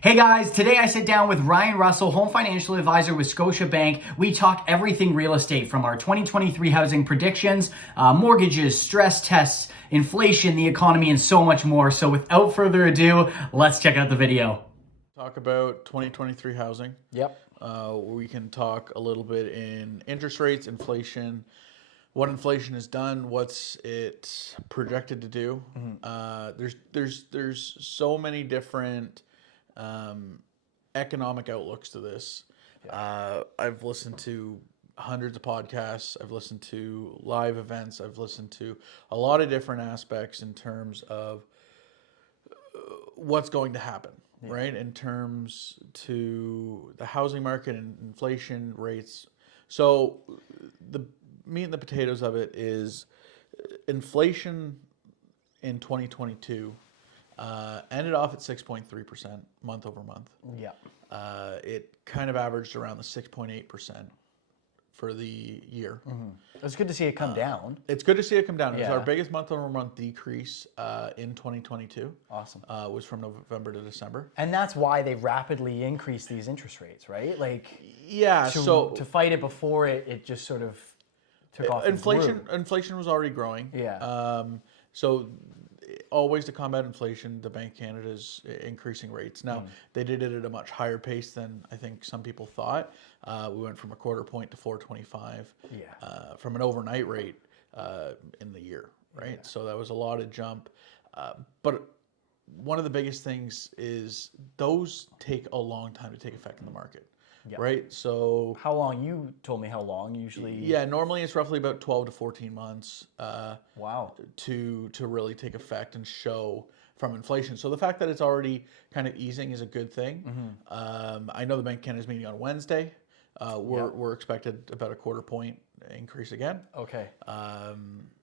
Hey guys, today I sit down with Ryan Russell, Home Financial Advisor with Scotiabank. We talk everything real estate from our 2023 housing predictions, mortgages, stress tests, inflation, the economy, and so much more. So without further ado, let's check out the video. Talk about 2023 housing. Yep. We can talk a little bit in interest rates, inflation, what inflation has done, what's it projected to do. There's so many different economic outlooks to this. I've listened to hundreds of podcasts. I've listened to live events. I've listened to a lot of different aspects in terms of what's going to happen, right? In terms to the housing market and inflation rates. So the meat and the potatoes of it is inflation in 2022 ended off at 6.3% month over month. Yeah. It kind of averaged around the 6.8% for the year. It's good to see it come down. It's good to see it come down. It was Yeah. our biggest month-over-month decrease in 2022. Awesome. Was from November to December. And that's why they rapidly increased these interest rates, right? Like, Yeah. to fight it before it just sort of took off. and grew. Inflation was already growing. Yeah. So always to combat inflation, the Bank of Canada is increasing rates. Now, they did it at a much higher pace than I think some people thought. We went from a quarter point to 4.25 from an overnight rate in the year, right? Yeah. So that was a lot of jump. But one of the biggest things is those take a long time to take effect in the market. Yep. Right, so How long? You told me how long usually. yeah, normally it's roughly about 12 to 14 months. Wow. To really take effect and show from inflation. So the fact that it's already kind of easing is a good thing. I know the Bank of Canada is meeting on Wednesday. We're expected about a quarter point increase again. Okay.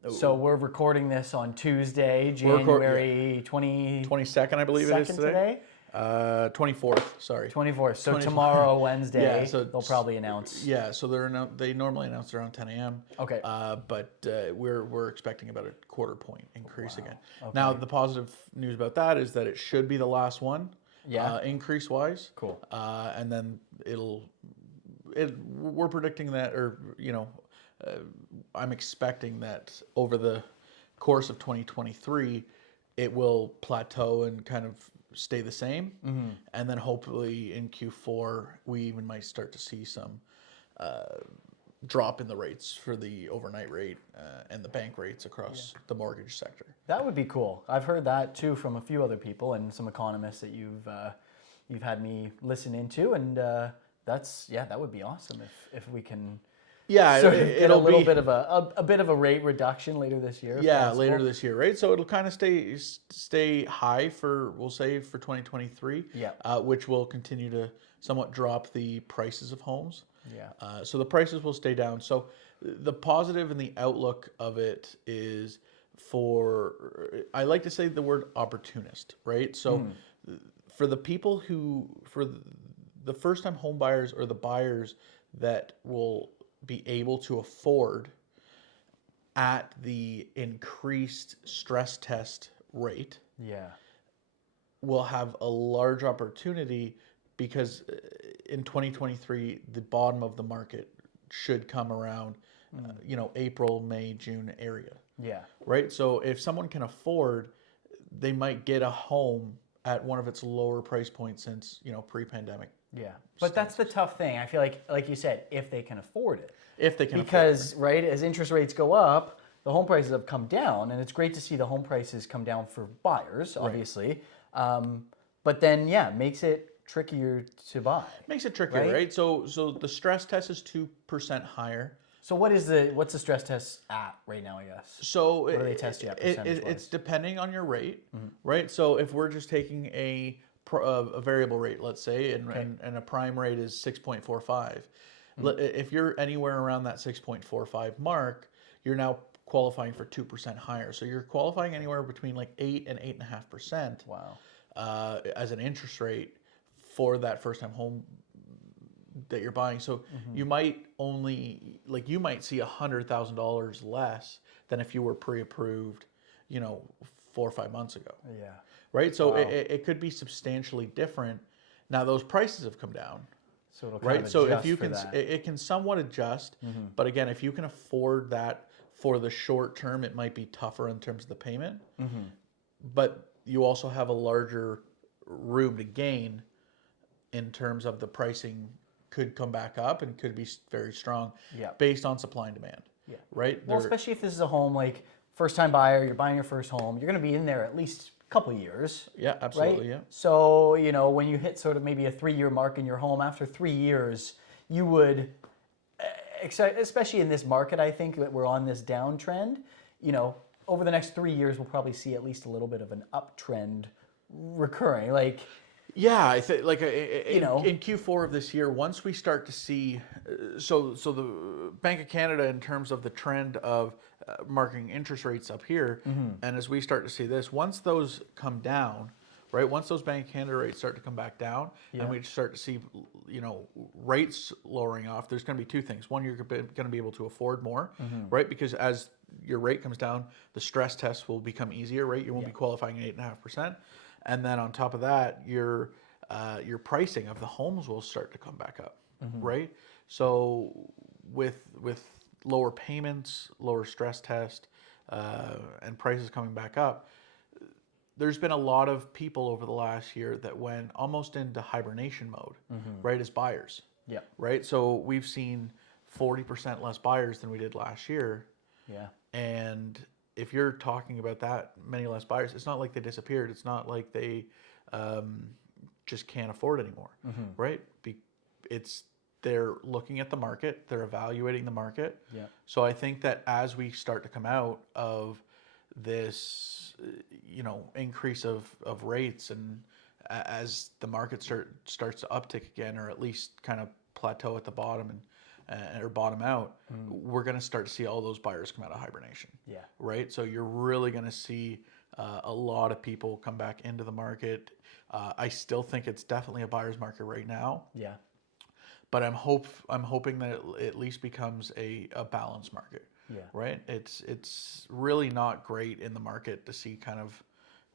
So we're recording this on Tuesday, January 22nd, I believe it is today. 24th, sorry. 24th. So tomorrow, Wednesday, Yeah, so they'll probably announce. Yeah, so they normally announce around 10 a.m. Okay. But we're expecting about a quarter point increase again. Okay. Now the positive news about that is that it should be the last one. Yeah. Increase wise. Cool. And then we're predicting that, or I'm expecting that over the course of 2023, it will plateau and kind of stay the same, and then hopefully in Q4 we even might start to see some drop in the rates for the overnight rate and the bank rates across the mortgage sector. That would be cool. I've heard that too from a few other people and some economists that you've had me listen into, and that would be awesome if we can. Yeah, sort of get a little bit of a bit of a rate reduction later this year. Yeah, later this year, right? So it'll kind of stay high we'll say for 2023. Yeah. Which will continue to somewhat drop the prices of homes. Yeah. So the prices will stay down. So the positive and the outlook of it is I like to say the word opportunist, right? So for the people for the first-time home buyers or the buyers that will be able to afford at the increased stress test rate, will have a large opportunity because in 2023 the bottom of the market should come around April, May, June area. Yeah. Right? So if someone can afford, they might get a home at one of its lower price points since pre-pandemic. Yeah, but that's the tough thing. I feel like you said, if they can afford it. If they can because, afford it. Right, as interest rates go up, the home prices have come down, and it's great to see the home prices come down for buyers, obviously. Right. But then, makes it trickier to buy. Makes it trickier, right? So the stress test is 2% higher. So what's the stress test at right now, I guess? So what do they test you at percentage-wise? It's depending on your rate, right? So if we're just taking a variable rate, let's say, and a prime rate is 6.45, if you're anywhere around that 6.45 mark, you're now qualifying for 2% higher. So you're qualifying anywhere between like 8 and 8.5%. Wow. As an interest rate for that first-time home that you're buying. So you might see $100,000 less than if you were pre-approved, 4 or 5 months ago. Yeah. Right. So it could be substantially different Now those prices have come down. So it'll Right. kind of So if adjust you for can, that. it can somewhat adjust. But again, if you can afford that for the short term, it might be tougher in terms of the payment. But you also have a larger room to gain in terms of the pricing could come back up and could be very strong Yeah. based on supply and demand. Yeah. Right. Well, especially if this is a home, like first time buyer, you're buying your first home, you're going to be in there at least a couple of years. Yeah, absolutely. Right? Yeah. So, you know, when you hit sort of maybe a 3-year mark in your home, after 3 years, you would, especially in this market, I think that we're on this downtrend, you know, over the next 3 years, we'll probably see at least a little bit of an uptrend recurring. Like, Yeah, I think like in know. Q4 of this year, once we start to see, so the Bank of Canada in terms of the trend of marking interest rates up here, and as we start to see this, once those come down, right? Once those Bank of Canada rates start to come back down, and we start to see, you know, rates lowering off, there's going to be two things. One, you're going to be able to afford more, right? Because as your rate comes down, the stress tests will become easier, right? You won't be qualifying at 8.5%. And then on top of that, your pricing of the homes will start to come back up, right? So with lower payments, lower stress test, and prices coming back up, there's been a lot of people over the last year that went almost into hibernation mode, right, as buyers. Yeah. Right? So we've seen 40% less buyers than we did last year. Yeah. And if you're talking about that many less buyers, it's not like they disappeared. It's not like they just can't afford anymore, right? They're looking at the market, they're evaluating the market. Yeah. So I think that as we start to come out of this, you know, increase of rates, and as the market starts to uptick again, or at least kind of plateau at the bottom or bottom out, we're going to start to see all those buyers come out of hibernation. Yeah. Right. So you're really going to see a lot of people come back into the market. I still think it's definitely a buyer's market right now. Yeah. But I'm hoping that it at least becomes a balanced market. Yeah. Right. It's really not great in the market to see kind of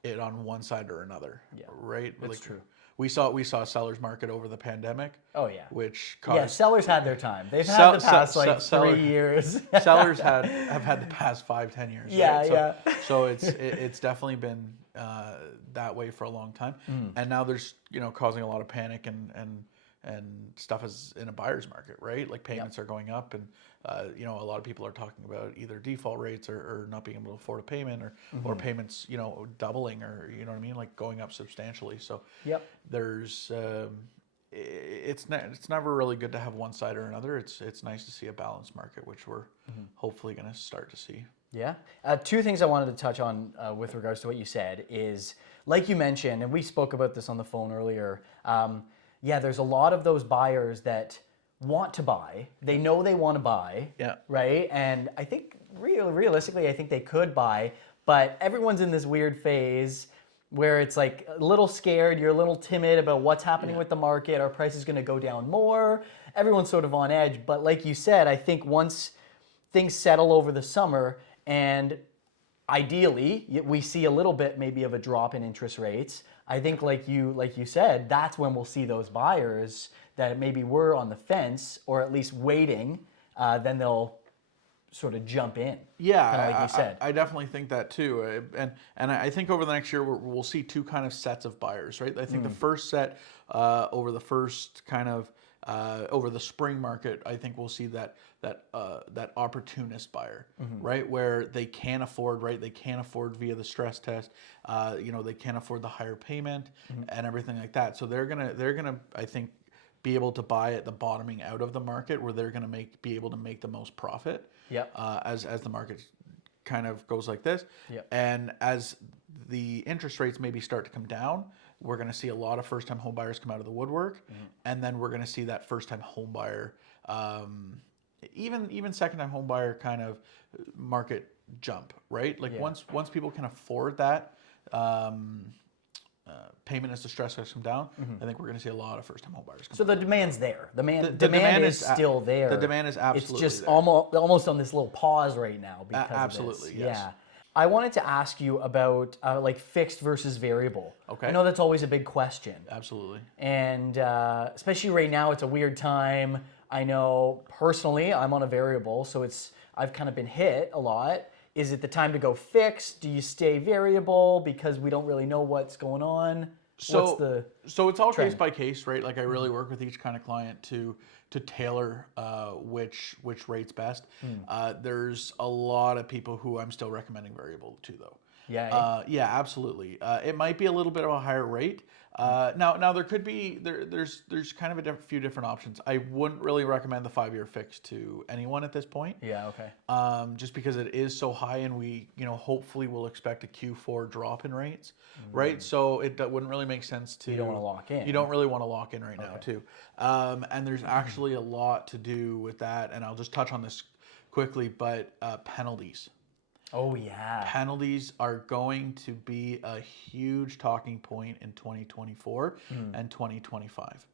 it on one side or another. Yeah. Right. That's like, true. We saw a seller's market over the pandemic. Oh yeah. Which caused, yeah, sellers had their time. They've had the past 3 years. Sellers have had the past 5-10 years. Yeah, right? yeah. So it's definitely been that way for a long time, and now there's, you know, causing a lot of panic and stuff is in a buyer's market, right? Like payments are going up, and you know, a lot of people are talking about either default rates or not being able to afford a payment, or payments, you know, doubling, or, you know what I mean, like going up substantially. So there's it's never really good to have one side or another. It's nice to see a balanced market, which we're hopefully going to start to see. Yeah. Two things I wanted to touch on with regards to what you said is, like you mentioned, and we spoke about this on the phone earlier. There's a lot of those buyers that want to buy. They know they want to buy. Yeah. Right. And I think realistically, I think they could buy, but everyone's in this weird phase where it's like a little scared, you're a little timid about what's happening with the market. Are prices going to go down more? Everyone's sort of on edge. But like you said, I think once things settle over the summer, and ideally we see a little bit maybe of a drop in interest rates, I think like you said, that's when we'll see those buyers that maybe were on the fence or at least waiting, then they'll sort of jump in. Yeah, kind of like you said. I definitely think that too, and I think over the next year we'll see two kind of sets of buyers, right? I think the first set over the first kind of over the spring market, I think we'll see that opportunist buyer, right, where they can afford, right? They can afford via the stress test, you know, they can afford the higher payment and everything like that. So they're gonna I think be able to buy at the bottoming out of the market, where they're gonna be able to make the most profit. Yep. As the market kind of goes like this. Yep. And as the interest rates maybe start to come down, we're going to see a lot of first-time home buyers come out of the woodwork, and then we're going to see that first-time home buyer, even second-time home buyer kind of market jump, right? Like once people can afford that payment as the stress rates come down, I think we're going to see a lot of first-time home buyers come. So the demand's there. The demand is still there. The demand is absolutely It's just there. almost on this little pause right now because absolutely, of this. yes. I wanted to ask you about like fixed versus variable. Okay. I know that's always a big question. Absolutely. And especially right now, it's a weird time. I know personally, I'm on a variable, so I've kind of been hit a lot. Is it the time to go fixed? Do you stay variable because we don't really know what's going on? What's the So it's all trend? case by case, right? Like I really work with each kind of client to tailor which rate's best. There's a lot of people who I'm still recommending variable to though. Yeah. Eh? Yeah, absolutely. It might be a little bit of a higher rate. Now there could be there's kind of a few different options. I wouldn't really recommend the 5-year fix to anyone at this point. Yeah. Okay. Just because it is so high, and we hopefully will expect a Q4 drop in rates, right? So that wouldn't really make sense to. You don't want to lock in. You don't really want to lock in right now, too. And there's actually a lot to do with that, and I'll just touch on this quickly. But penalties. Oh yeah. Penalties are going to be a huge talking point in 2024 and 2025.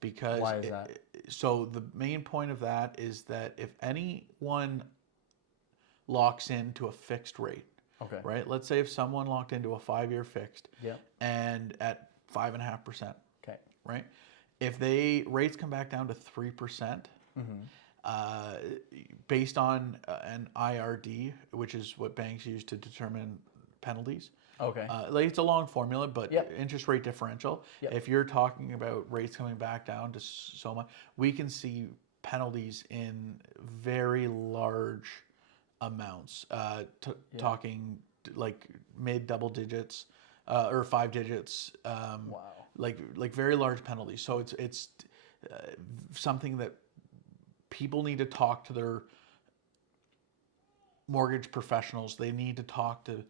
Because Why is that? So the main point of that is that if anyone locks into a fixed rate, Okay. right? Let's say if someone locked into a 5-year fixed, Yep. and at 5.5%, Okay. right? If rates come back down to 3%, uh, based on an IRD, which is what banks use to determine penalties. Okay. Like it's a long formula, but Yep. interest rate differential. Yep. If you're talking about rates coming back down to so much, we can see penalties in very large amounts. Talking like mid double digits or 5 digits. Wow. Like very large penalties. So it's something that people need to talk to their mortgage professionals. They need to talk to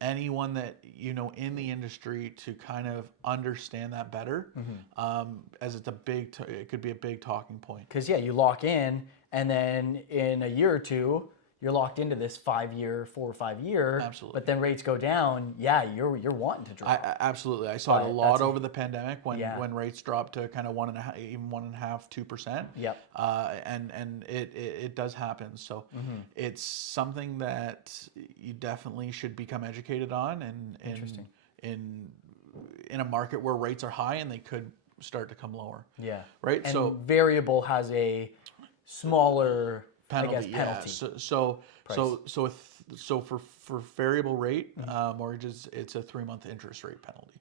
anyone that in the industry to kind of understand that better, as it's it could be a big talking point. Because yeah, you lock in, and then in a year or two, you're locked into this 4 or 5 year. Absolutely. But then rates go down. Yeah, you're wanting to drop. Absolutely. I saw it a But lot that's over the pandemic when Yeah. when rates dropped to kind of 1.5, even 1.5, 2%. Yep. And it does happen. So it's something that you definitely should become educated on, and Interesting. in a market where rates are high and they could start to come lower. Yeah. Right. And So variable has a smaller penalty. I guess penalty. So for variable rate mortgages, it's a 3-month interest rate penalty.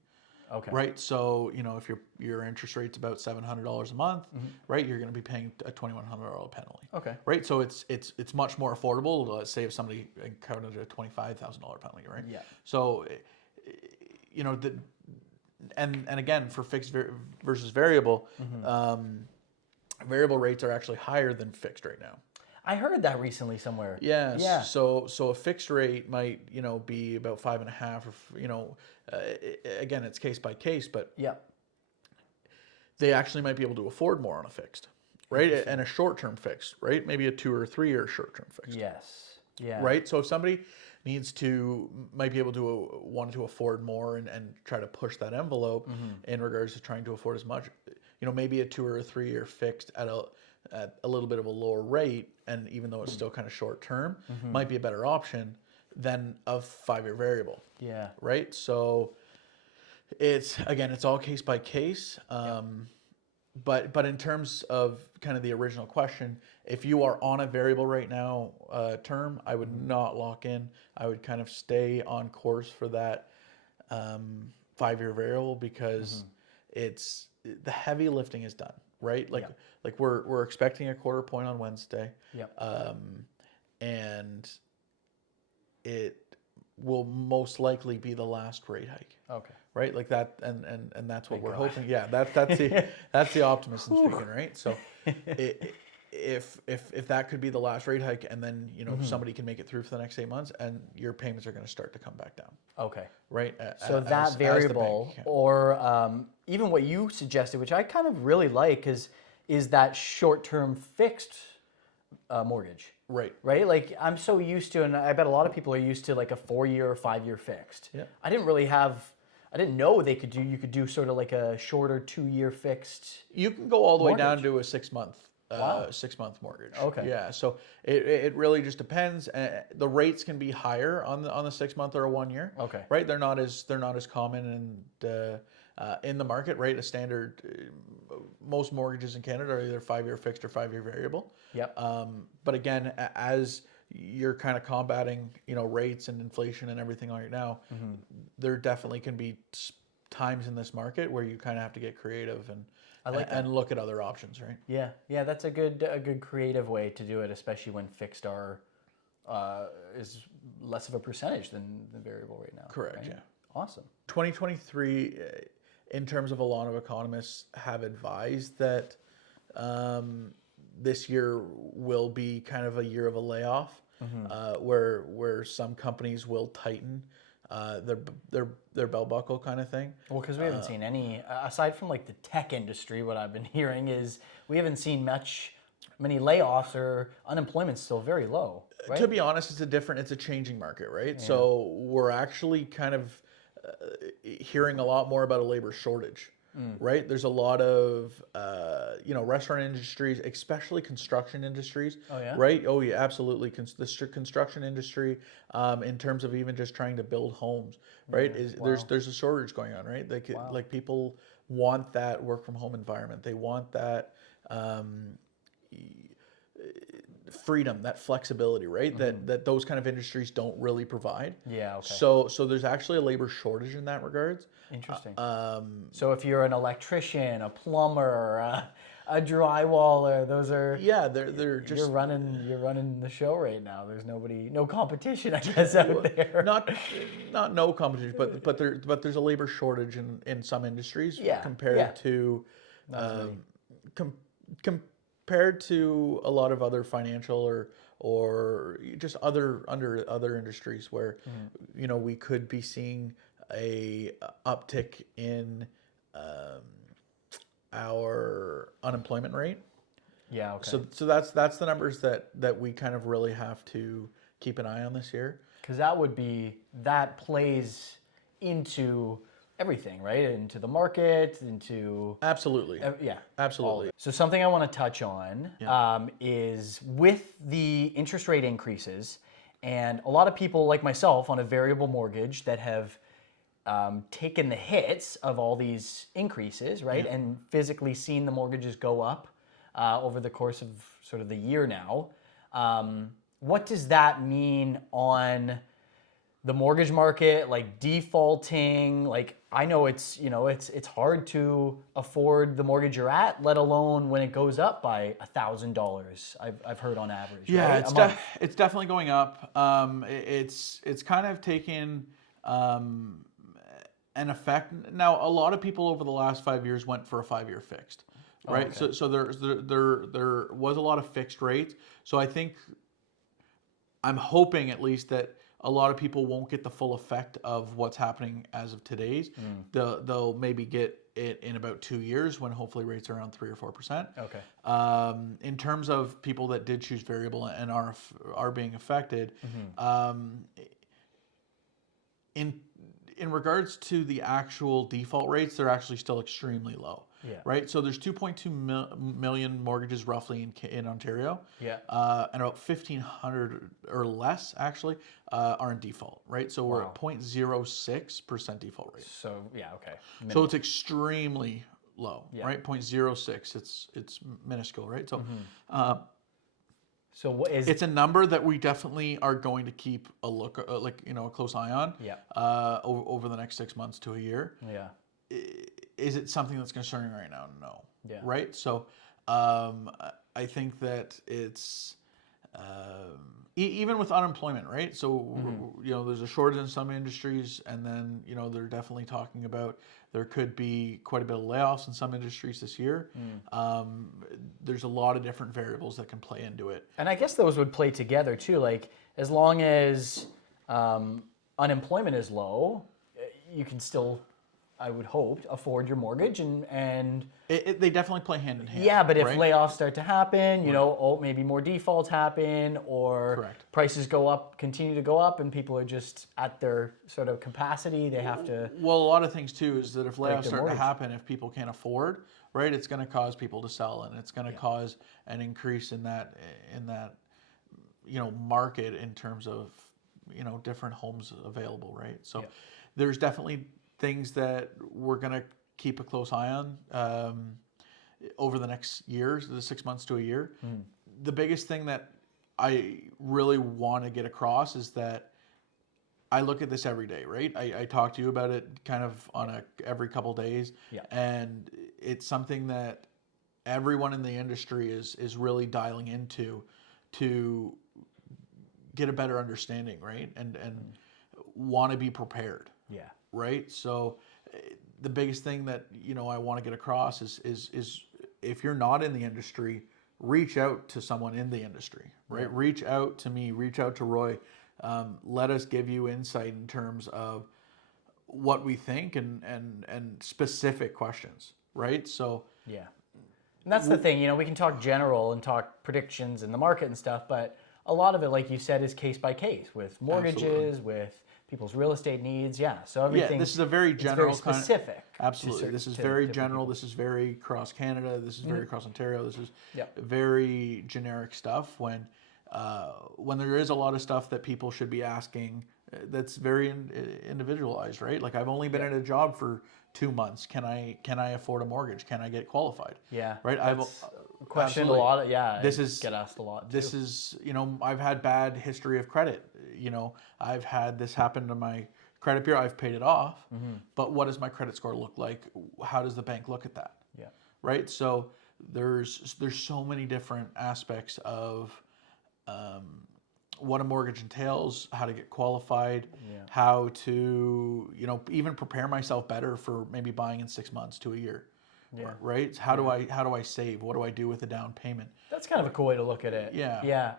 Okay. Right. So if your interest rate's about $700 a month, right, you're going to be paying a $2,100 penalty. Okay. Right. So it's much more affordable. Let's say if somebody encountered a $25,000 penalty, right? Yeah. So and again, for fixed versus variable, variable rates are actually higher than fixed right now. I heard that recently somewhere. Yes. Yeah. So a fixed rate might be about 5.5, or again, it's case by case, but Yeah. they actually might be able to afford more on a fixed, right? And a short term fixed, right? Maybe a 2 or 3 year short term fixed. Yes. Yeah. Right. So if somebody might be able to want to afford more and try to push that envelope in regards to trying to afford as much, maybe a 2 or a 3 year fixed at a little bit of a lower rate, and even though it's still kind of short term, might be a better option than a 5-year variable. Yeah. Right. So it's all case by case. But in terms of kind of the original question, if you are on a variable right now term, I would not lock in. I would kind of stay on course for that 5-year variable, because it's the heavy lifting is done, right? Like we're expecting a 1/4 point on Wednesday, and it will most likely be the last rate hike. Okay. Right, like that, and that's what we're hoping. Yeah, that's the optimism speaking, right? So, if that could be the last rate hike, and then somebody can make it through for the next 8 months, and your payments are going to start to come back down. Okay. Right. So that variable, or even what you suggested, which I kind of really like, is that short-term fixed mortgage. Right. Right? Like I'm so used to, and I bet a lot of people are used to like a 4-year or 5-year fixed. Yeah. I didn't know you could do sort of like a shorter 2-year fixed. You can go all the way down mortgage. to a 6-month Wow. 6-month mortgage. Okay. Yeah, so it really just depends. The rates can be higher on the 6-month or a 1 year. Okay. Right, they're not as common in the market. Right, a standard most mortgages in Canada are either 5-year fixed or 5-year variable. Yep. But again, as you're kind of combating, rates and inflation and everything right now, there definitely can be times in this market where you kind of have to get creative I like that. and look at other options, right? Yeah, that's a good creative way to do it, especially when fixed are is less of a percentage than the variable right now. Correct. Right? Yeah. Awesome. 2023, in terms of a lot of economists have advised that this year will be kind of a year of a layoff, where some companies will tighten their belt buckle kind of thing. Well, because we haven't seen any, aside from like the tech industry, what I've been hearing is we haven't seen many layoffs, or unemployment's still very low, right? To be honest, it's a changing market, right? Yeah. So we're actually kind of hearing a lot more about a labor shortage, right? There's a lot of restaurant industries, especially construction industries. Oh yeah. Right? Oh yeah, absolutely. The construction industry, in terms of even just trying to build homes, right? Wow. There's a shortage going on, right? Like people want that work from home environment. They want that freedom, that flexibility, right? That those kind of industries don't really provide. Yeah. Okay. So there's actually a labor shortage in that regards. Interesting. So if you're an electrician, a plumber, a drywaller, those are they're just you're running the show right now. There's no competition, I guess, out there. Not no competition, but there's a labor shortage in some industries compared to compared to a lot of other financial or just other industries where we could be seeing a uptick in our unemployment rate. Yeah. Okay. So that's the numbers that we kind of really have to keep an eye on this year. Because that plays into everything, right? Into the market, into absolutely. Yeah, absolutely. So something I want to touch on is with the interest rate increases, and a lot of people like myself on a variable mortgage that have taken the hits of all these increases, right? And physically seen the mortgages go up over the course of sort of the year now. What does that mean on the mortgage market, like defaulting? Like, I know it's hard to afford the mortgage you're at, let alone when it goes up by $1,000. I've heard on average. Yeah, right? It's definitely going up. It's kind of taken an effect. Now, a lot of people over the last 5 years went for a 5-year fixed, right? Okay. So there was a lot of fixed rates. So I'm hoping at least that a lot of people won't get the full effect of what's happening as of today's. They'll maybe get it in about 2 years when hopefully rates are around 3 or 4%. Okay. In terms of people that did choose variable and are being affected, in regards to the actual default rates, they're actually still extremely low. Yeah. Right. So there's 2.2 million mortgages roughly in Ontario. Yeah. And about 1,500 or less actually are in default. Right. So we're at 0.06% default rate. So yeah. Okay. So it's extremely low. Yeah. Right. 0.06. It's minuscule. Right. So. So what is? It's a number that we definitely are going to keep a look, a close eye on. Yeah. Over the next 6 months to a year. Yeah. Is it something that's concerning right now? No. Yeah. Right. So, I think that it's even with unemployment, right? So there's a shortage in some industries, and then they're definitely talking about there could be quite a bit of layoffs in some industries this year. There's a lot of different variables that can play into it. And I guess those would play together too. Like, as long as unemployment is low, you can still, I would hope, afford your mortgage and they definitely play hand in hand. Yeah, but if right? layoffs start to happen, maybe more defaults happen, or Correct. prices continue to go up, and people are just at their sort of capacity. They have to. Well, a lot of things too is that if layoffs start to mortgage. happen, if people can't afford, right? It's going to cause people to sell, and it's going to cause an increase in that market in terms of different homes available, right? So there's definitely things that we're going to keep a close eye on over the next years, the 6 months to a year. The biggest thing that I really want to get across is that I look at this every day, right? I talk to you about it kind of on every couple days, and it's something that everyone in the industry is really dialing into to get a better understanding, right? And want to be prepared. Yeah. Right. So the biggest thing that I want to get across is if you're not in the industry, reach out to someone in the industry, right? Yeah. Reach out to me, reach out to Roy. Let us give you insight in terms of what we think and specific questions, right? So yeah. And that's the thing, we can talk general and talk predictions in the market and stuff, but a lot of it, like you said, is case by case with mortgages, with people's real estate needs. Yeah. So everything. This is a very general, it's very specific. Absolutely. This is very general. This is very cross Canada. This is very cross Ontario. This is very generic stuff. When there is a lot of stuff that people should be asking, that's very individualized, right? Like I've only been in a job for 2 months. Can I afford a mortgage? Can I get qualified? Yeah. Right. I've questioned a lot. Get asked a lot. This is I've had bad history of credit. I've had this happen to my credit bureau. I've paid it off, but what does my credit score look like? How does the bank look at that? Yeah. Right. So there's so many different aspects of what a mortgage entails, how to get qualified, how to even prepare myself better for maybe buying in 6 months to a year. Yeah. Right. How do I save? What do I do with a down payment? That's kind of a cool way to look at it. Yeah. Yeah.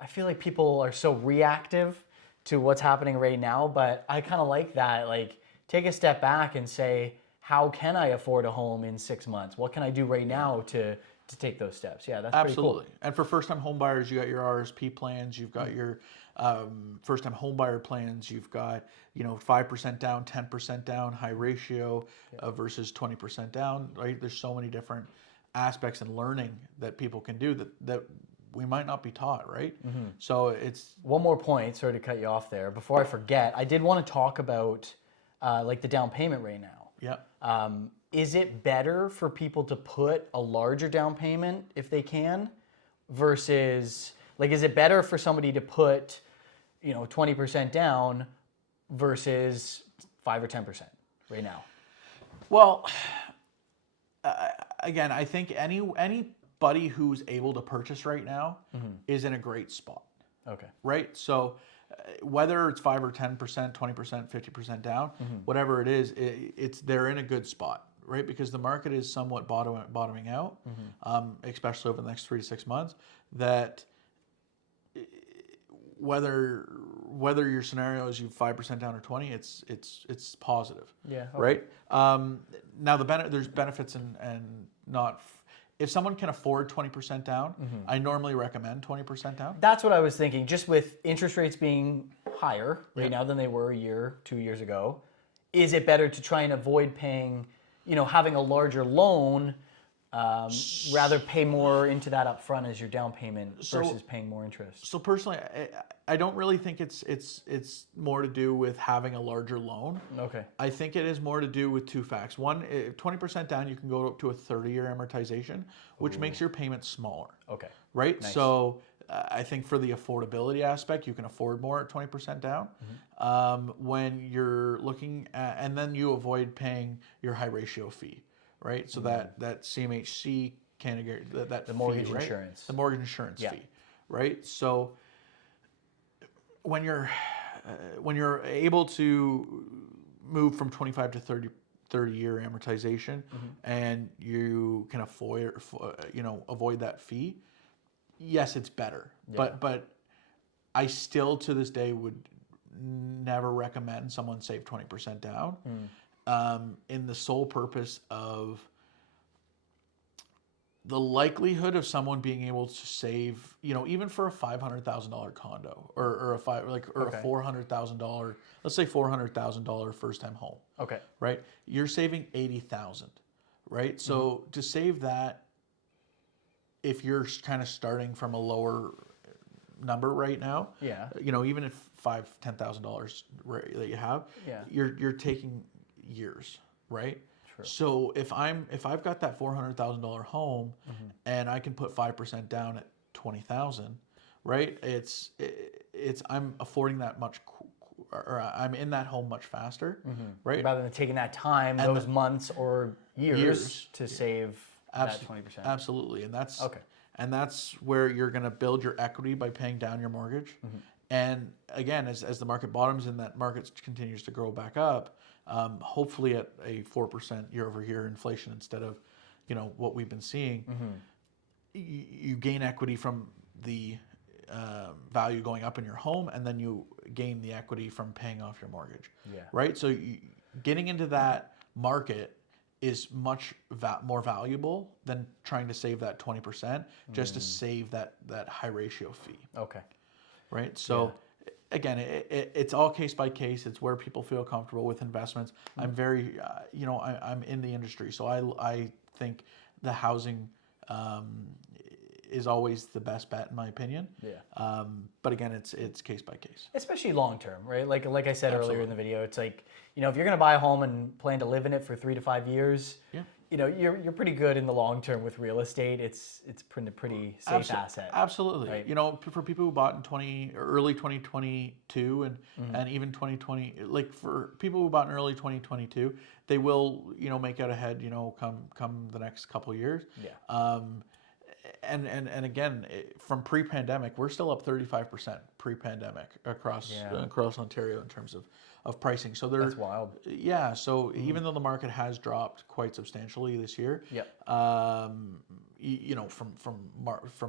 I feel like people are so reactive to what's happening right now, but I kind of like that. Like take a step back and say, how can I afford a home in 6 months? What can I do right now to take those steps? Yeah, that's absolutely. Pretty cool. And for first-time home buyers, you got your RSP plans, you've got your first-time home buyer plans, you've got 5% down, 10% down, high ratio versus 20% down. Right? There's so many different aspects and learning that people can do that we might not be taught. Right? So it's one more point. Sorry to cut you off there. Before I forget, I did want to talk about like the down payment right now. Yeah. Is it better for people to put a larger down payment if they can versus like, is it better for somebody to put, 20% down versus 5 or 10% right now? Well, again, I think anybody who's able to purchase right now is in a great spot. Okay. Right. So whether it's 5 or 10%, 20%, 50% down, whatever it is, they're in a good spot. Right, because the market is somewhat bottoming out, especially over the next 3 to 6 months. That whether your scenario is you 5% down or 20, it's positive. Yeah. Okay. Right. Now there's benefits and not. If someone can afford 20% down, I normally recommend 20% down. That's what I was thinking. Just with interest rates being higher right now than they were a year, 2 years ago, is it better to try and avoid paying? Having a larger loan, rather pay more into that up front as your down payment versus paying more interest. So personally, I don't really think it's more to do with having a larger loan. Okay. I think it is more to do with two facts. One, 20% down, you can go up to a 30-year amortization, which makes your payment smaller. Okay. Right? Nice. So I think for the affordability aspect, you can afford more at 20% down. When you're looking at, and then you avoid paying your high ratio fee, right? So that CMHC category, that the fee, mortgage right? insurance. The mortgage insurance fee, right? So when you're able to move from 25 to 30-year amortization, and you can avoid that fee, yes, it's better. Yeah. But I still to this day would never recommend someone save 20% down in the sole purpose of the likelihood of someone being able to save, even for a $500,000 condo or a $400,000, let's say $400,000 first time home. Okay. Right? You're saving $80,000. right? So to save that, if you're kind of starting from a lower number right now, Yeah. even if $5,000-$10,000 that you have, Yeah. you're taking years, right? True. So if I've got that $400,000 home and I can put 5% down at 20,000, right? It's I'm affording that much, or I'm in that home much faster, right? Rather than taking that time, those months or years to save that 20%. Absolutely, and that's Okay. and that's where you're going to build your equity by paying down your mortgage. And again, as the market bottoms and that market continues to grow back up, hopefully at a 4% year over year inflation instead of, what we've been seeing, you gain equity from the value going up in your home, and then you gain the equity from paying off your mortgage. Yeah. Right. So getting into that market is much more valuable than trying to save that 20% just to save that high ratio fee. Okay. Right. So again, it's all case by case. It's where people feel comfortable with investments. I'm very, I'm in the industry, so I think the housing is always the best bet in my opinion. Yeah. But again, it's case by case. Especially long term, right? Like I said earlier in the video, it's like, if you're going to buy a home and plan to live in it for 3 to 5 years, you're pretty good in the long term with real estate. It's pretty safe asset. Absolutely. Right? For people who bought in early 2022 and even 2020, like for people who bought in early 2022, they will, make out ahead, come the next couple of years. Yeah. And again, from pre-pandemic, we're still up 35% pre-pandemic across Ontario in terms of pricing. So That's wild. Yeah. So even though the market has dropped quite substantially this year, from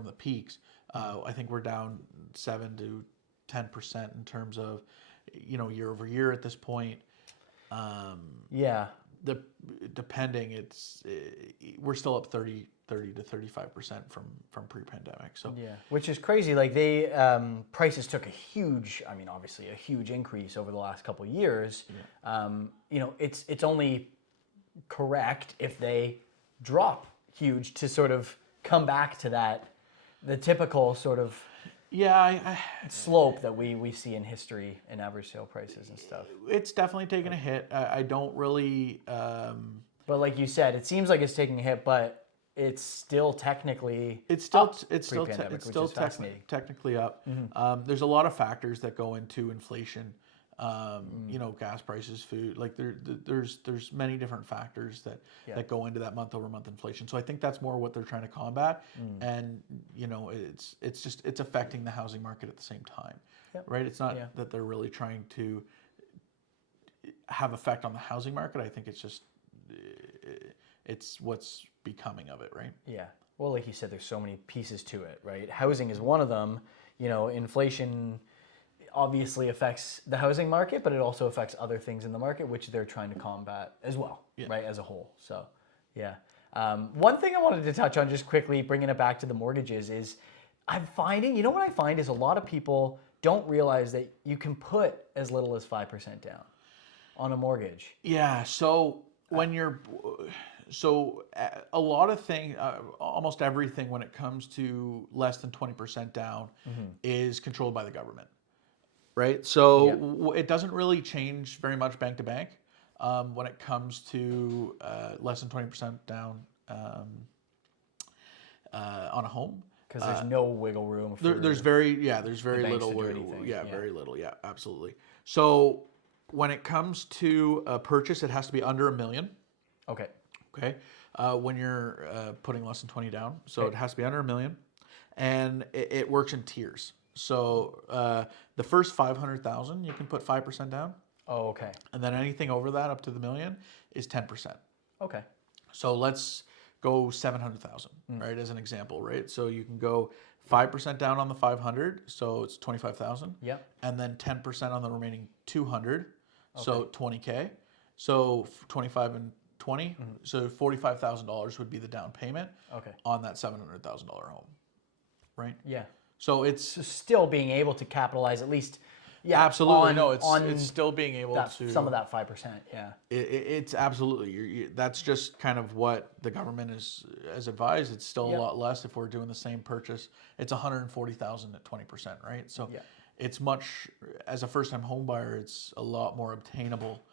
the peaks, I think we're down 7 to 10% in terms of year over year at this point. Depending, we're still up 30 to 35% from pre-pandemic. So which is crazy. Like they prices took obviously a huge increase over the last couple of years. It's only correct if they drop huge to sort of come back to the typical sort of slope that we see in history and average sale prices and stuff. It's definitely taken a hit. I don't really. But like you said, it seems like it's taking a hit, but it's still technically technically up. There's a lot of factors that go into inflation. Gas prices, food, like there's many different factors that go into that month over month inflation. So I think that's more what they're trying to combat, and it's affecting the housing market at the same time, right? It's not that they're really trying to have effect on the housing market. I think it's just it's what's becoming of it, right? Yeah. Well, like you said, there's so many pieces to it, right? Housing is one of them. Inflation obviously affects the housing market, but it also affects other things in the market, which they're trying to combat as well, right, as a whole. So, one thing I wanted to touch on just quickly, bringing it back to the mortgages, is I'm finding, what I find is a lot of people don't realize that you can put as little as 5% down on a mortgage. Yeah, so when you're... So a lot of things, almost everything when it comes to less than 20% down is controlled by the government, right? So it doesn't really change very much bank to bank when it comes to less than 20% down on a home. Because there's no wiggle room. There's very little wiggle. Very little. Yeah, absolutely. So when it comes to a purchase, it has to be under $1 million. Okay. When you're putting less than 20 down, so it has to be under $1 million, and it works in tiers. So the first 500,000 you can put 5% down. Oh, okay. And then anything over that up to the $1 million is 10%. Okay. So let's go 700,000, right, as an example, right? So you can go 5% down on the 500, so it's 25,000. Yep. And then 10% on the remaining 200, so 20K. So 25 and 20, so $45,000 would be the down payment on that $700,000 home, right? Yeah. So it's still being able to capitalize at least Yeah, absolutely. on, No, on it's still being able that, to. some of that 5%. Yeah. It's absolutely. That's just kind of what the government has advised. It's still a Yep. lot less if we're doing the same purchase. It's 140,000 at 20%, right? So Yeah. it's much, as a first-time home buyer, it's a lot more obtainable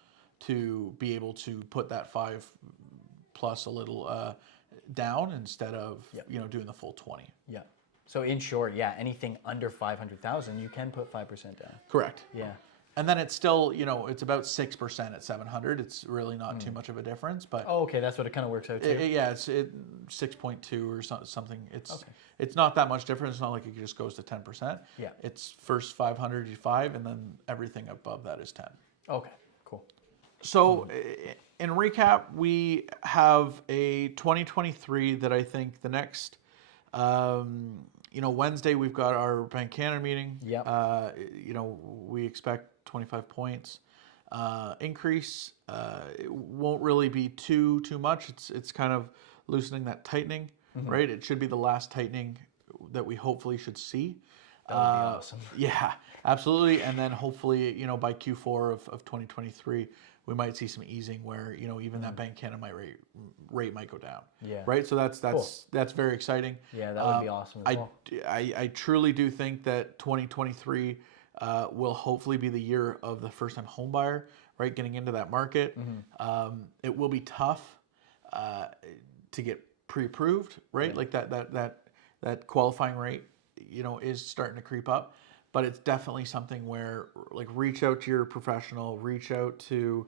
to be able to put that 5 plus a little down instead of Yep. doing the full 20. Yeah. So in short, yeah, anything under 500,000, you can put 5% down. Correct. Yeah. And then it's still, it's about 6% at 700. It's really not too much of a difference, but Oh, okay, that's what it kind of works out to. yeah, it's 6.2 or something. Okay. It's not that much difference. It's not like it just goes to 10%. Yeah. It's first 500 is 5, and then everything above that is 10. Okay, cool. So in recap, we have a 2023 that I think the next, Wednesday we've got our Bank Canada meeting. Yep. We expect 25 points increase. It won't really be too much. It's kind of loosening that tightening, right? It should be the last tightening that we hopefully should see. That would be awesome. Yeah, absolutely. And then hopefully, by Q4 of 2023, we might see some easing where, even that Bank Canada rate might go down. Yeah. Right. So that's Cool. that's very exciting. Yeah, that would be awesome as well. I truly do think that 2023 will hopefully be the year of the first-time home buyer, right? Getting into that market. It will be tough to get pre-approved, right? Yeah. Like that qualifying rate, is starting to creep up. But it's definitely something where, like, reach out to your professional, reach out to,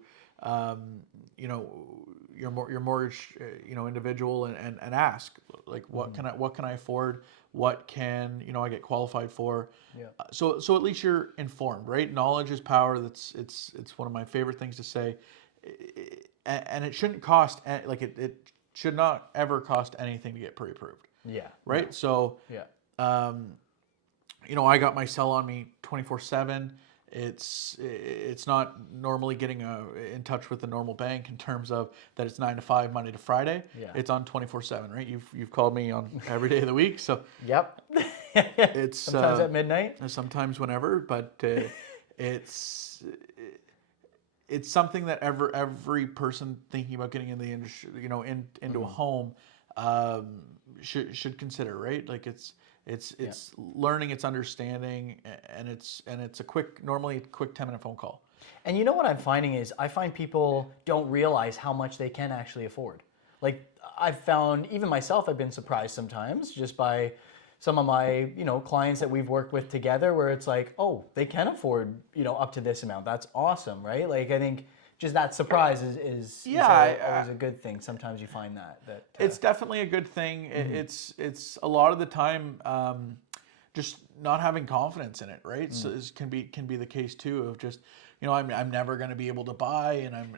your mortgage, individual, and ask, like, what can I afford? What can I get qualified for? Yeah. So at least you're informed, right? Knowledge is power. It's one of my favorite things to say, and it shouldn't cost it should not ever cost anything to get pre-approved. Yeah. Right. No. So. Yeah. I got my cell on me 24/7. It's not normally getting in touch with the normal bank in terms of that it's 9 to 5 Monday to Friday. Yeah. It's on 24/7, right? You've called me on every day of the week, so Yep. it's Sometimes at midnight. sometimes whenever, but it's something that every person thinking about getting in the industry, into a home, should consider, right? Like it's learning, it's understanding, and it's normally a quick 10-minute phone call. And you know what I'm finding is I find people don't realize how much they can actually afford. Like I've found, even myself, I've been surprised sometimes just by some of my, clients that we've worked with together where it's like, oh, they can afford, up to this amount. That's awesome, right? Like I think just that surprise is always a good thing. Sometimes you find that it's definitely a good thing. It's a lot of the time just not having confidence in it, right? So this can be the case too of just I'm never going to be able to buy, and I'm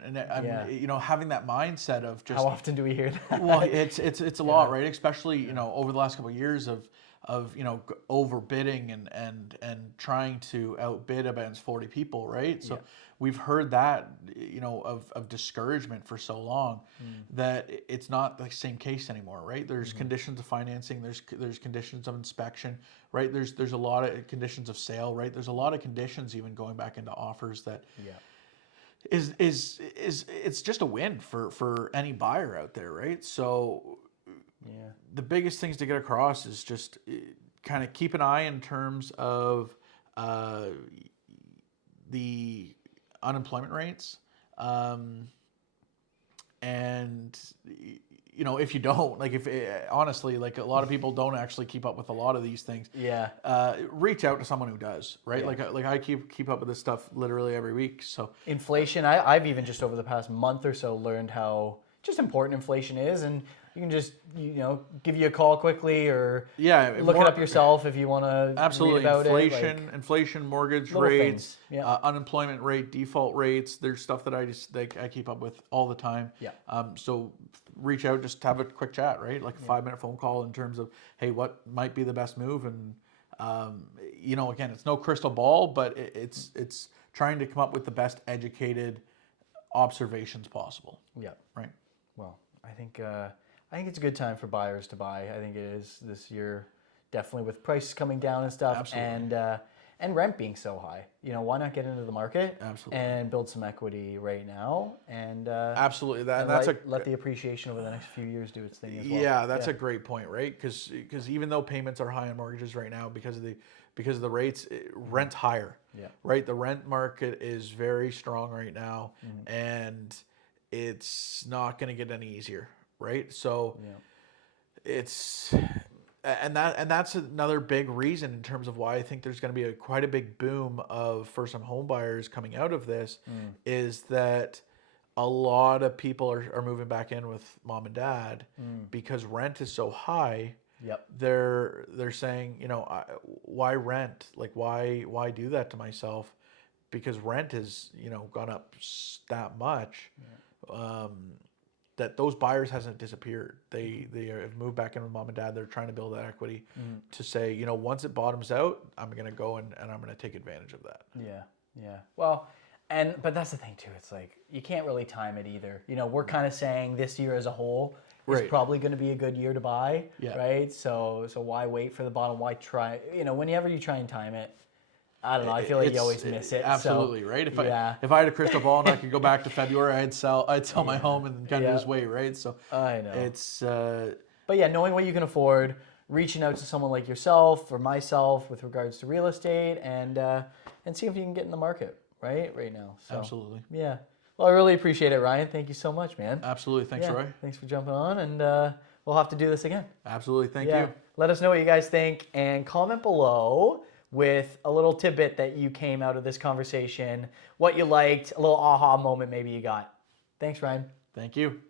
having that mindset of just how often do we hear that? Well, it's a lot, right? Especially over the last couple of years of overbidding and trying to outbid against 40 people, right? So we've heard that of discouragement for so long that it's not the same case anymore, right? There's conditions of financing, there's conditions of inspection, right? There's a lot of conditions of sale, right? There's a lot of conditions even going back into offers that is it's just a win for any buyer out there, right? So the biggest things to get across is just kind of keep an eye in terms of the unemployment rates, and if you don't, like, if honestly, like, a lot of people don't actually keep up with a lot of these things. Reach out to someone who does, right? Like I keep up with this stuff literally every week. So inflation, I've even just over the past month or so learned how just important inflation is, and you can just give you a call quickly or look it up yourself if you want to absolutely read about inflation, mortgage rates, unemployment rate, default rates. There's stuff that I keep up with all the time. So reach out, just have a quick chat, right? Like a 5-minute phone call in terms of, hey, what might be the best move, and again, it's no crystal ball, but it's trying to come up with the best educated observations possible. Right. Well, I think it's a good time for buyers to buy. I think it is this year, definitely with prices coming down and stuff. Absolutely. and rent being so high, why not get into the market Absolutely. and build some equity right now and Absolutely. let the appreciation over the next few years do its thing as well. Yeah, that's a great point, right? Because even though payments are high on mortgages right now because of the rates, rent's higher. Yeah. Right. The rent market is very strong right now, and it's not going to get any easier. Right. So it's that's another big reason in terms of why I think there's going to be quite a big boom of first-time home buyers coming out of this, is that a lot of people are moving back in with mom and dad because rent is so high. Yep. They're saying, why rent? Like, why do that to myself? Because rent has, gone up that much. That those buyers hasn't disappeared. They have moved back in with mom and dad. They're trying to build that equity to say, once it bottoms out, I'm going to go and I'm going to take advantage of that. Yeah. Yeah. Well, but that's the thing too. It's like, you can't really time it either. We're kind of saying this year as a whole is probably going to be a good year to buy. Yeah. Right. So why wait for the bottom? Why try, whenever you try and time it, I don't know. I feel like you always miss it. Absolutely, right? If I had a crystal ball and I could go back to February, I'd sell my home and kind of just wait, right? So I know. It's but yeah, knowing what you can afford, reaching out to someone like yourself or myself with regards to real estate, and see if you can get in the market right now. So, absolutely. Yeah. Well, I really appreciate it, Ryan. Thank you so much, man. Absolutely. Thanks, Roy. Thanks for jumping on, and we'll have to do this again. Absolutely. Thank you. Let us know what you guys think and comment below with a little tidbit that you came out of this conversation, what you liked, a little aha moment maybe you got. Thanks, Ryan. Thank you.